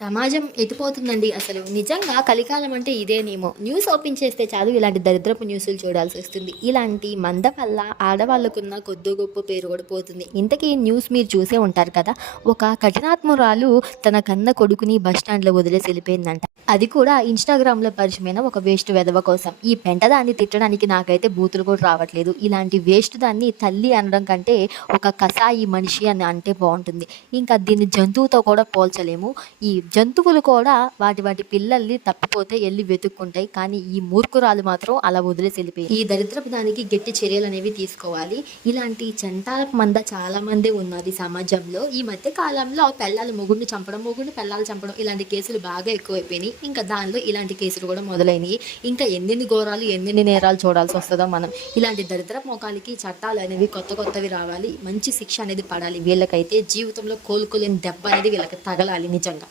సమాజం ఎటుపోతుందండి అసలు. నిజంగా కలికాలం అంటే ఇదేనేమో. న్యూస్ ఓపెన్ చేస్తే చాలు ఇలాంటి దరిద్రపు న్యూసులు చూడాల్సొస్తుంది. ఇలాంటి మంద వల్ల ఆడవాళ్ళకున్న కొద్దో గొప్పో పేరు కూడా పోతుంది. ఇంతకీ న్యూస్ మీరు చూసే ఉంటారు కదా! ఒక కఠినాత్మురాలు తన కన్న కొడుకుని బస్ స్టాండ్‌లో వదిలేసి ఎళ్ళిపోయిందంట. అది కూడా ఇన్‌స్టాగ్రామ్‌లో పరిచయమైన ఒక వేస్ట్ వెధవ కోసం. ఈ పెంటదాన్ని తిట్టడానికి నాకైతే బూతులు కూడా రావట్లేదు. ఇలాంటి వేస్ట్ దాన్ని తల్లి అనడం కంటే ఒక కసాయి మనిషి అని అంటే బావుంటుంది. ఇంకా దీన్ని జంతువుతో కూడా పోల్చలేము. ఈ జంతువులు కూడా వాటి పిల్లల్ని తప్పిపోతే ఎళ్లి వెతుక్కుంటాయి. కానీ ఈ మూర్ఖురాలు మాత్రం అలా వదిలేసి వెళ్ళిపోయింది. ఈ దరిద్రపు దానికి గట్టి చర్యలనేవి తీసుకోవాలి. ఇలాంటి చంటాలపు మంద చాలా మందే ఉన్నారు ఈ సమాజంలో. ఈ మధ్య కాలంలో పెళ్ళాలు మొగుడిని చంపడం, మొగుడిని పెళ్ళాలు చంపడం ఇలాంటి కేసులు బాగా ఎక్కువైపోయినాయి. ఇంకా దానిలో ఇలాంటి కేసులు కూడా మొదలైనయి. ఇంకా ఎన్నెన్ని ఘోరాలు, ఎన్నెన్ని నేరాలు చూడాల్సొస్తదో మనం. ఇలాంటి దరిద్రపు మొఖాలకి చట్టాలు అనేవి కొత్తవి రావాలి. మంచి శిక్ష అనేది పడాలి. వీళ్ళకైతే జీవితంలో కోలుకోలేని దెబ్బ అనేది వీళ్ళకి తగలాలి నిజంగా.